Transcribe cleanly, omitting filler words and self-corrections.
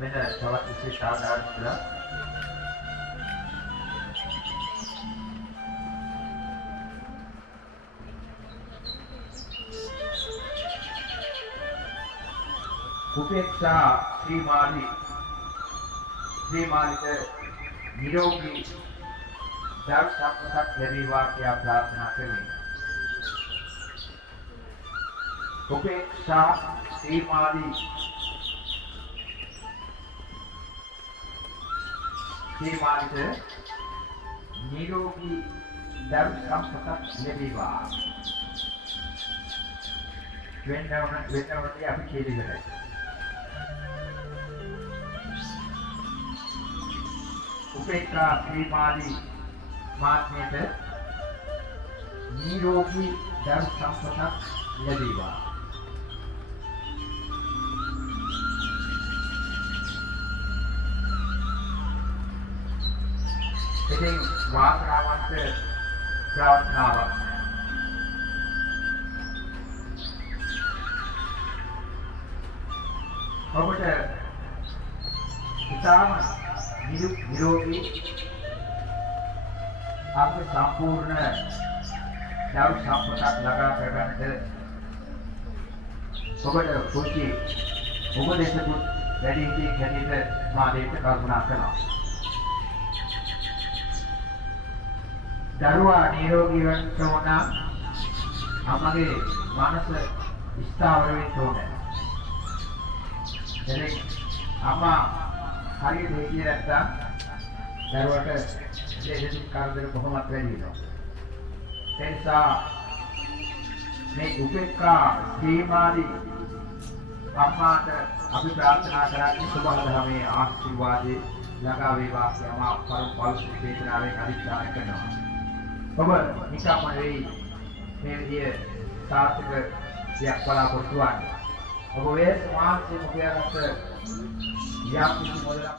මෙන්න තවත් විශේෂ ආදාන කළා. උපේක්ෂා ශ්‍රීමාලිට නිරෝගී දර්ශකයක් ලැබේවා කියලා ප්‍රාර්ථනා කරමි. උපේක්ෂා ශ්‍රීමාලිට නිරෝගී දර්ශකයක් ලැබේවා. වෙනවදී අපි කියලිගරයි. උපේක්ෂා ශ්‍රීමාලි මාත්මයට නිරෝගී දර්ශකයක් ලැබේවා. ඉතින් වාසනාවන්ත ප්‍රාර්ථනාවක්. ඔබට ඉතාම නිරෝගී අප සම්පූර්ණ දරු සම්පතක් ළඟා කරගන්නට ඔබට පුංචි උපදේශකුත් වැඩි හිටියෙක් හැටියට මා දෙයට කරුණා කරනවා. දරුවා නිරෝගී වෙන්න ඕන අම්මගේ මනස ස්ථාවර වෙන්න ඕනේ. එනේ අම්මා හරියට හිතියේ නැත්තම් දරුවට දෙහිදි කාර්යය කොහොමද වැඩි වෙනවා. ඒ නිසා මේ උපේක්ෂා ශ්‍රීමාලි අම්මාට අපි ප්‍රාර්ථනා කරන්නේ සුභාදහමේ ආශිර්වාදේ ළඟා වේවා කියලා පරම වේදනාවෙන් අධිෂ්ඨාන කරනවා. ඔබ නිකම්ම වෙයි මේ විදිය සාර්ථක දෙයක් බලාපොරොත්තු වන්නේ. ඔබ වේ සමාජයේ මුඛ්‍යගත යම් කිසි මොලක්